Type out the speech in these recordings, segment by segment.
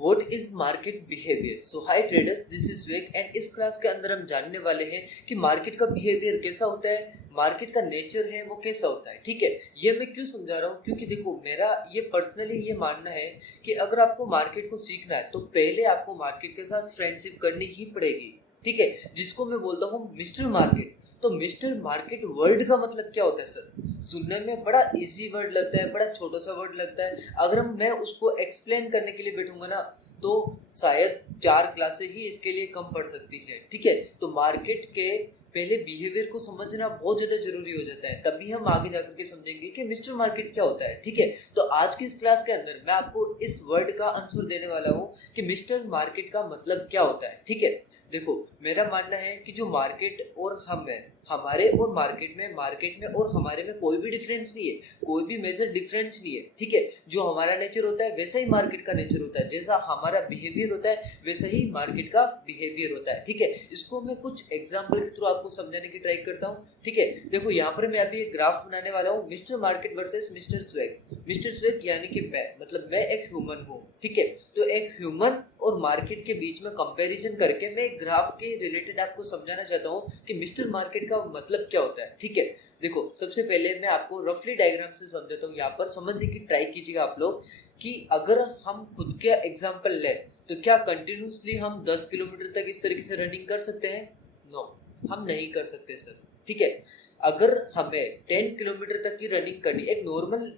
What is market behaviour. So hi traders, this is Vik and इस class के अंदर हम जानने वाले हैं कि मार्केट का बिहेवियर कैसा होता है, मार्केट का नेचर है वो कैसा होता है। ठीक है, ये मैं क्यों समझा रहा हूँ, क्योंकि देखो मेरा ये पर्सनली ये मानना है कि अगर आपको मार्केट को सीखना है तो पहले आपको मार्केट के साथ फ्रेंडशिप करनी ही पड़ेगी। ठीक है, जिसको मैं बोलता हूँ मिस्टर मार्केट। तो मिस्टर मार्केट वर्ड का मतलब क्या होता है सर? सुनने में बड़ा इजी वर्ड लगता है, बड़ा छोटा सा वर्ड लगता है। अगर मैं उसको एक्सप्लेन करने के लिए बैठूंगा ना तो शायद 4 क्लासें ही इसके लिए कम पड़ सकती है। ठीक है, तो मार्केट के पहले बिहेवियर को समझना बहुत ज्यादा जरूरी हो जाता है, तभी हम आगे जाकर के समझेंगे कि मिस्टर मार्केट क्या होता है। ठीक है, तो आज की इस क्लास के अंदर मैं आपको इस वर्ड का आंसर देने वाला हूँ कि मिस्टर मार्केट का मतलब क्या होता है। ठीक है, देखो मेरा मानना है कि जो मार्केट और हम है, हमारे और मार्केट में और हमारे में कोई भी डिफरेंस नहीं है, कोई भी मेजर डिफरेंस नहीं है। ठीक है, जो हमारा नेचर होता है वैसा ही मार्केट का नेचर होता है, जैसा हमारा बिहेवियर होता है वैसा ही मार्केट का बिहेवियर होता है। ठीक है, इसको मैं कुछ एग्जांपल के थ्रू आपको समझाने की ट्राई करता हूँ। ठीक है, देखो यहाँ पर मैं अभी एक ग्राफ बनाने वाला हूँ, mister market versus mister swag. Mister swag यानी कि मैं, मतलब मैं एक ह्यूमन हूँ। ठीक है, तो एक ह्यूमन और मार्केट के बीच में कंपैरिजन करके मैं एक ग्राफ के रिलेटेड आपको समझाना चाहता हूँ कि मिस्टर मार्केट का मतलब क्या होता है। ठीक है, देखो सबसे पहले मैं आपको रफली डायग्राम से समझाता हूँ, यहाँ पर समझने की ट्राई कीजिएगा आप लोग कि अगर हम खुद के एग्जांपल लें तो क्या कंटिन्यूसली हम 10 किलोमीटर तक इस तरीके से रनिंग कर सकते हैं? नो, हम नहीं कर सकते सर। ठीक है, अगर हमें 10 किलोमीटर तक की रनिंग करनी, एक नॉर्मल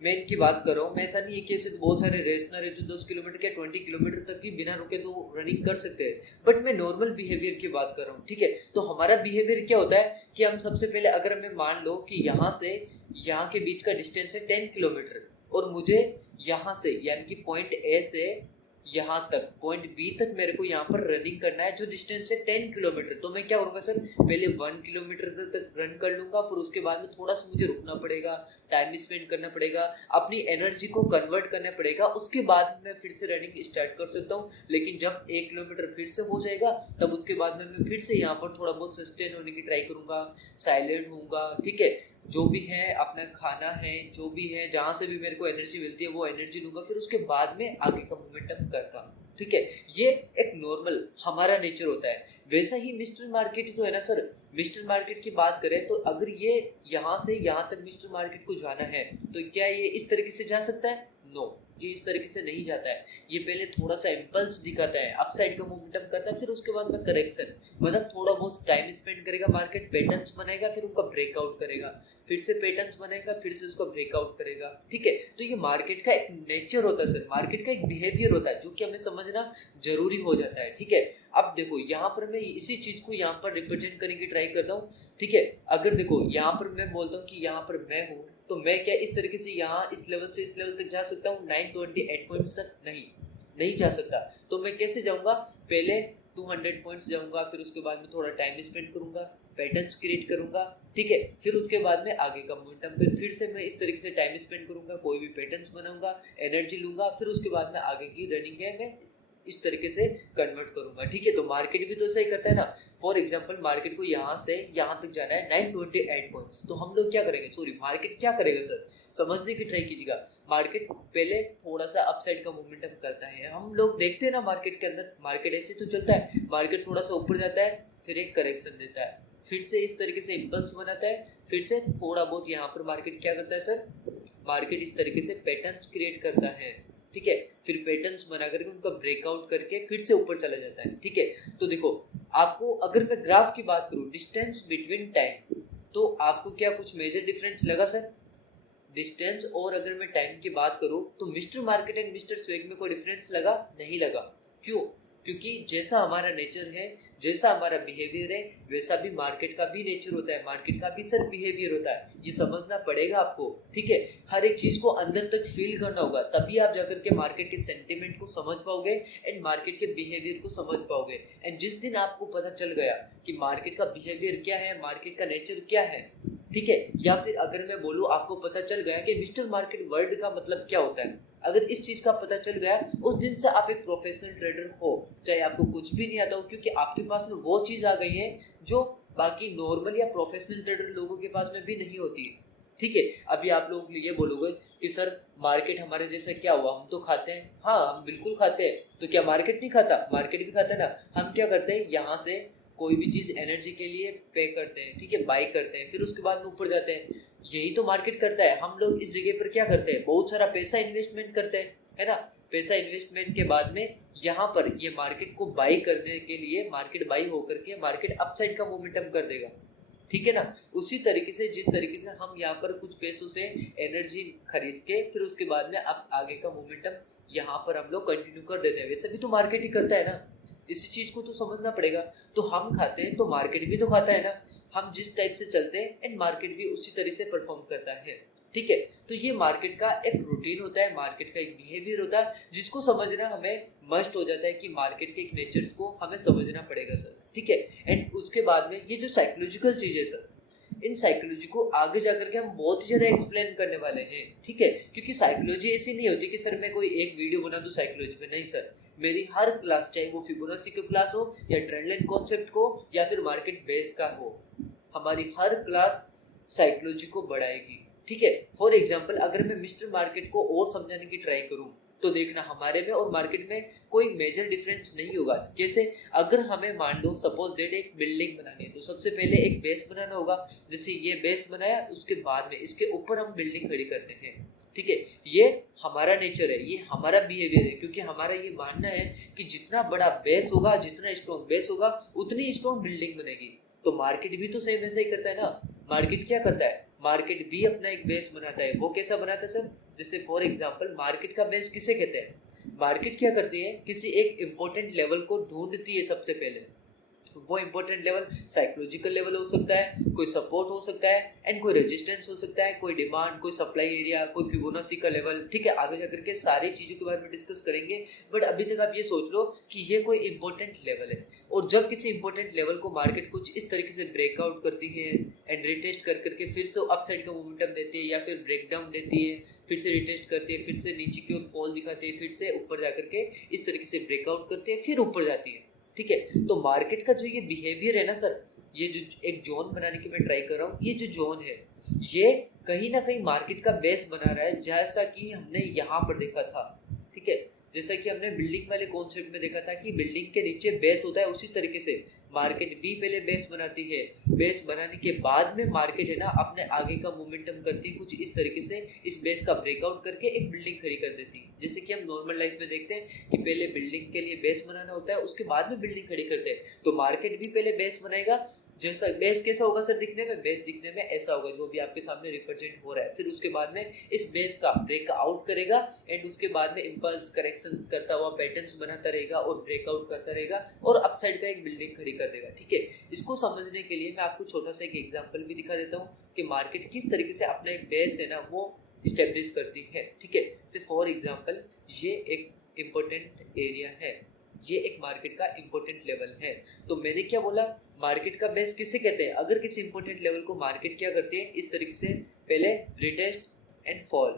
मैं की बात कर रहा हूँ, मैं ऐसा नहीं है कि ऐसे बहुत सारे रेसनर है जो 10 किलोमीटर या 20 किलोमीटर तक की बिना रुके तो रनिंग कर सकते हैं, बट मैं नॉर्मल बिहेवियर की बात कर रहा हूँ। ठीक है, तो हमारा बिहेवियर क्या होता है कि हम सबसे पहले, अगर हमें मान लो कि यहाँ से यहाँ के बीच का डिस्टेंस है 10 किलोमीटर और मुझे यहाँ से यानी कि पॉइंट ए से यहाँ तक पॉइंट बी तक मेरे को यहाँ पर रनिंग करना है, जो डिस्टेंस है 10 किलोमीटर। तो मैं क्या करूँगा सर, पहले 1 किलोमीटर तक रन कर लूंगा, फिर उसके बाद में थोड़ा सा मुझे रुकना पड़ेगा, टाइम स्पेंड करना पड़ेगा, अपनी एनर्जी को कन्वर्ट करना पड़ेगा, उसके बाद मैं फिर से रनिंग स्टार्ट कर सकता हूँ। लेकिन जब 1 किलोमीटर फिर से हो जाएगा तब उसके बाद में मैं फिर से यहाँ पर थोड़ा बहुत सस्टेन होने की ट्राई करूंगा, साइलेंट होऊंगा। ठीक है, जो भी है अपना खाना है, जो भी है जहां से भी मेरे को एनर्जी मिलती है वो एनर्जी लूंगा, फिर उसके बाद में आगे का मोमेंटम करता हूँ। ठीक है, ये एक नॉर्मल हमारा नेचर होता है। वैसा ही मिस्टर मार्केट तो है ना सर। मिस्टर मार्केट की बात करें तो अगर ये यहाँ से यहाँ तक मिस्टर मार्केट को जाना है तो क्या ये इस तरीके से जा सकता है? नो, ये इस तरीके से नहीं जाता है। ये पहले थोड़ा सा इम्पल्स दिखाता है, अपसाइड का मोमेंटम करता है, फिर उसके बाद में करेक्शन, मतलब थोड़ा बहुत टाइम स्पेंड करेगा, मार्केट पैटर्न्स बनाएगा, फिर उनका ब्रेकआउट करेगा, फिर से पैटर्न्स बनाएगा, फिर से उसका ब्रेकआउट करेगा। ठीक है, तो ये मार्केट का एक नेचर होता है सर, मार्केट का एक बिहेवियर होता है जो कि हमें समझना जरूरी हो जाता है। ठीक है, अब देखो यहाँ पर मैं इसी चीज को यहाँ पर रिप्रेजेंट करने की ट्राई करता हूँ। ठीक है, अगर देखो यहाँ पर मैं बोलता हूँ कि यहाँ पर मैं हूँ, तो मैं क्या इस तरीके से यहाँ इस लेवल से इस लेवल तक जा सकता हूँ? 928 पॉइंट्स तक नहीं जा सकता। तो मैं कैसे जाऊंगा, पहले 200 पॉइंट्स जाऊंगा, फिर उसके बाद में थोड़ा टाइम स्पेंड करूंगा, पैटर्न्स क्रिएट करूंगा। ठीक है, फिर उसके बाद में आगे का मोमेंटम, फिर से मैं इस तरीके से टाइम स्पेंड करूंगा, कोई भी पैटर्न्स बनाऊंगा, एनर्जी लूंगा, फिर उसके बाद में आगे की रनिंग है मैं इस तरीके से कन्वर्ट करूंगा। ठीक है, तो मार्केट भी तो ऐसा ही करता है ना। फॉर एग्जांपल मार्केट को यहाँ से यहाँ तक जाना है 928 पॉइंट्स, तो हम लोग क्या करेंगे, सॉरी मार्केट क्या करेगा सर, समझने की ट्राई कीजिएगा। मार्केट पहले थोड़ा सा अपसाइड का मोमेंटम करता है, हम लोग देखते हैं ना मार्केट के अंदर, मार्केट ऐसे तो चलता है, मार्केट थोड़ा सा ऊपर जाता है, फिर एक करेक्शन देता है, फिर से इस तरीके से इम्पल्स बनाता है, फिर से थोड़ा बहुत यहाँ पर मार्केट क्या करता है सर, मार्केट इस तरीके से पैटर्न्स क्रिएट करता है। ठीक है, फिर पैटर्न्स बना करके उनका ब्रेकआउट करके फिर से ऊपर चला जाता है। ठीक है, तो देखो आपको अगर मैं ग्राफ की बात करूं, डिस्टेंस बिटवीन टाइम, तो आपको क्या कुछ मेजर डिफरेंस लगा सर? डिस्टेंस और अगर मैं टाइम की बात करूं तो मिस्टर मार्केट एंड मिस्टर स्वेग में कोई डिफरेंस लगा? नहीं लगा। क्यों? क्योंकि जैसा हमारा नेचर है, जैसा हमारा बिहेवियर है, वैसा भी मार्केट का भी नेचर होता है, मार्केट का भी सर बिहेवियर होता है। ये समझना पड़ेगा आपको। ठीक है, हर एक चीज को अंदर तक फील करना होगा, तभी आप जाकर के मार्केट के सेंटिमेंट को समझ पाओगे एंड मार्केट के बिहेवियर को समझ पाओगे। एंड जिस दिन आपको पता चल गया कि मार्केट का बिहेवियर क्या है, मार्केट का नेचर क्या है, ठीक है, या फिर अगर मैं बोलूँ आपको पता चल गया कि मिस्टर मार्केट वर्ड का मतलब क्या होता है, अगर इस चीज का पता चल गया, उस दिन से आप एक प्रोफेशनल ट्रेडर हो, चाहे आपको कुछ भी नहीं आता हो, क्योंकि आपके पास में वो चीज आ गई है जो बाकी नॉर्मल या प्रोफेशनल ट्रेडर लोगों के पास में भी नहीं होती है। ठीक है। अभी आप लोग ये बोलोगे कि सर मार्केट हमारे जैसा क्या हुआ, हम तो खाते हैं। हाँ, हम बिल्कुल खाते हैं। तो क्या मार्केट नहीं खाता? मार्केट भी खाता है ना। हम क्या करते हैं, यहाँ से कोई भी चीज एनर्जी के लिए पे करते हैं, ठीक है, बाई करते हैं, फिर उसके बाद में ऊपर जाते हैं। यही तो मार्केट करता है। हम लोग इस जगह पर क्या करते हैं, बहुत सारा पैसा इन्वेस्टमेंट करते हैं, है ना। पैसा इन्वेस्टमेंट के बाद में यहाँ पर ये मार्केट को बाई करने के लिए मार्केट बाई होकर के मार्केट अपसाइड का मोमेंटम कर देगा, ठीक है ना। उसी तरीके से जिस तरीके से हम यहाँ पर कुछ पैसों से एनर्जी खरीद के फिर उसके बाद में अब आगे का मोमेंटम यहाँ पर हम लोग कंटिन्यू कर देते हैं, वैसे भी तो मार्केट ही करता है ना। इसी चीज को तो समझना पड़ेगा। तो हम खाते हैं तो मार्केट भी तो खाता है ना। हम जिस टाइप से चलते हैं एंड मार्केट भी उसी तरह से परफॉर्म करता है, ठीक है। तो ये मार्केट का एक रूटीन होता है, मार्केट का एक बिहेवियर होता है, जिसको समझना हमें मस्ट हो जाता है कि मार्केट के एक नेचर्स को हमें समझना पड़ेगा सर, ठीक है। एंड उसके बाद में ये जो साइकोलॉजिकल चीज है सर, इन साइकोलॉजी को आगे जाकर के हम बहुत ही ज्यादा एक्सप्लेन करने वाले हैं, ठीक है। क्योंकि साइकोलॉजी ऐसी नहीं होती कि सर मैं कोई एक वीडियो बना दूं साइकोलॉजी पे, नहीं सर। मेरी हर क्लास, चाहे वो फिबोनाची की क्लास हो या ट्रेंडलाइन कॉन्सेप्ट को या फिर मार्केट बेस का हो, हमारी हर क्लास साइकोलॉजी को बढ़ाएगी, ठीक है। फॉर एग्जाम्पल अगर मैं मिस्टर मार्केट को और समझाने की ट्राई करूं तो देखना हमारे में और मार्केट में कोई मेजर डिफरेंस नहीं होगा। जैसे अगर हमें मान लो सपोज दैट एक बिल्डिंग बनानी है तो सबसे पहले एक बेस बनाना होगा। जैसे ये बेस बनाया, उसके बाद में इसके ऊपर हम बिल्डिंग खड़ी करते हैं, ठीक है। ये हमारा नेचर है, ये हमारा बिहेवियर है, क्योंकि हमारा ये मानना है कि जितना बड़ा बेस होगा, जितना स्ट्रॉन्ग बेस होगा, उतनी स्ट्रॉन्ग बिल्डिंग बनेगी। तो मार्केट भी तो सेम ऐसा ही करता है ना। मार्केट क्या करता है, मार्केट भी अपना एक बेस बनाता है। वो कैसा बनाता है सर, जैसे फॉर एग्जांपल मार्केट का बेस किसे कहते हैं। मार्केट क्या करती है, किसी एक इंपॉर्टेंट लेवल को ढूंढती है सबसे पहले। वो इंपॉर्टेंट लेवल साइकोलॉजिकल लेवल हो सकता है, कोई सपोर्ट हो सकता है एंड कोई रेजिस्टेंस हो सकता है, कोई डिमांड, कोई सप्लाई एरिया, कोई फिबोनाची का लेवल, ठीक है। आगे जाकर के सारी चीजों के बारे में डिस्कस करेंगे। बट अभी तक आप ये सोच लो कि ये कोई इंपॉर्टेंट लेवल है, और जब किसी इंपॉर्टेंट लेवल को मार्केट कुछ इस तरीके से ब्रेकआउट करती है एंड रिटेस्ट कर करके फिर से अपसाइड का मोमेंटम देती है या फिर ब्रेकडाउन देती है, फिर से रिटेस्ट करती है, फिर से नीचे की ओर फॉल दिखाती है, फिर से ऊपर जाकर के इस तरीके से ब्रेकआउट करती है, फिर ऊपर जाती है, ठीक है। तो मार्केट का जो ये बिहेवियर है ना सर, ये जो एक जोन बनाने की मैं ट्राई कर रहा हूँ, ये जो जोन है ये कहीं ना कहीं मार्केट का बेस बना रहा है, जैसा कि हमने यहाँ पर देखा था, ठीक है। जैसा कि हमने बिल्डिंग वाले कॉन्सेप्ट में देखा था कि बिल्डिंग के नीचे बेस होता है, उसी तरीके से मार्केट भी पहले बेस बनाती है। बेस बनाने के बाद में मार्केट है ना अपने आगे का मोमेंटम करती है कुछ इस तरीके से, इस बेस का ब्रेकआउट करके एक बिल्डिंग खड़ी कर देती है। जैसे कि हम नॉर्मल लाइफ में देखते हैं कि पहले बिल्डिंग के लिए बेस बनाना होता है, उसके बाद में बिल्डिंग खड़ी करते हैं। तो मार्केट भी पहले बेस बनाएगा। जैसा बेस कैसा होगा सर दिखने में, बेस दिखने में ऐसा होगा जो भी आपके सामने रिप्रेजेंट हो रहा है। फिर उसके बाद में इस बेस का ब्रेकआउट करेगा एंड उसके बाद में इंपल्स करेक्शंस करता हुआ पैटर्न्स बनाता रहेगा और ब्रेकआउट करता रहेगा और अपसाइड का एक बिल्डिंग खड़ी कर देगा, ठीक है। इसको समझने के लिए मैं आपको छोटा सा एक एग्जांपल भी दिखा देता हूँ कि मार्केट किस तरीके से अपना एक बेस है ना वो स्टेब्लिश करती है, ठीक है। से फॉर एग्जांपल ये एक इम्पोर्टेंट एरिया है, ये एक मार्केट का इंपॉर्टेंट लेवल है। तो मैंने क्या बोला, मार्केट का बेस किसे कहते हैं। अगर किसी इंपॉर्टेंट लेवल को मार्केट क्या करती है, इस तरीके से पहले रिटेस्ट एंड फॉल,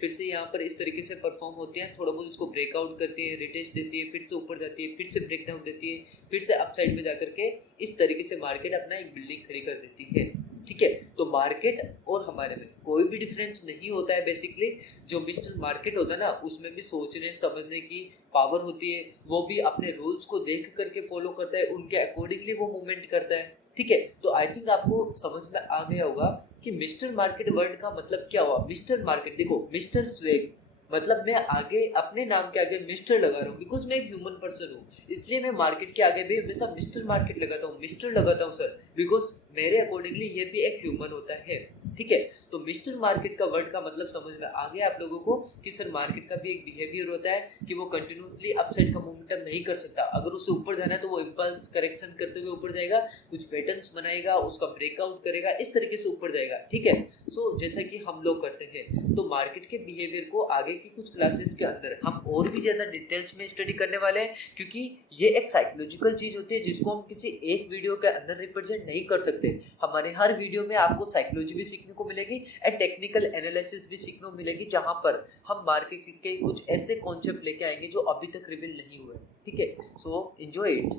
फिर से यहाँ पर इस तरीके से परफॉर्म होते हैं, थोड़ा बहुत उसको ब्रेकआउट करती है, रिटेस्ट देती है, फिर से ऊपर जाती है, फिर से ब्रेकडाउन देती है, फिर से अपसाइड में जाकर के इस तरीके से मार्केट अपना एक बिल्डिंग खड़ी कर देती है, ठीक है। तो मार्केट और हमारे में कोई भी डिफरेंस नहीं होता है। बेसिकली जो मिस्टर मार्केट होता है ना, उसमें भी सोचने समझने की पावर होती है। वो भी अपने रूल्स को देख करके फॉलो करता है, उनके अकॉर्डिंगली वो मूवमेंट करता है, ठीक है। तो आई थिंक आपको समझ में आ गया होगा कि मिस्टर मार्केट वर्ड का मतलब क्या हुआ। मिस्टर मार्केट, देखो मिस्टर स्वेग मतलब मैं आगे अपने नाम के आगे मिस्टर लगा रहा हूँ, बिकॉज मैं एक ह्यूमन पर्सन हूँ, इसलिए मैं मार्केट के आगे भी हमेशा मिस्टर मार्केट लगाता हूँ, मिस्टर लगाता हूँ सर, बिकॉज मेरे अकॉर्डिंगली ये भी एक ह्यूमन होता है, ठीक है। तो मिस्टर मार्केट का वर्ड का मतलब समझ में आ गया आप लोगों को कि सर मार्केट का भी एक बिहेवियर होता है कि वो कंटिन्यूसली अपसाइड का मोमेंटम नहीं कर सकता। अगर उसे ऊपर जाना है तो वो इंपल्स करेक्शन करते हुए ऊपर जाएगा, कुछ पैटर्न्स बनाएगा, उसका ब्रेकआउट करेगा, इस तरीके से ऊपर जाएगा, ठीक है। सो जैसा कि हम लोग करते हैं, तो मार्केट के बिहेवियर को आगे की कुछ क्लासेस के अंदर हम और भी ज्यादा डिटेल्स में स्टडी करने वाले हैं, क्योंकि ये एक साइकोलॉजिकल चीज होती है जिसको हम किसी एक वीडियो के अंदर रिप्रेजेंट नहीं कर सकते। हमारे हर वीडियो में आपको साइकोलॉजी भी सीखने को मिलेगी एंड टेक्निकल एनालिसिस भी सीखने को मिलेगी, जहां पर हम मार्केट के कुछ ऐसे कॉन्सेप्ट लेके आएंगे जो अभी तक रिवील नहीं हुए, ठीक है। So enjoy it.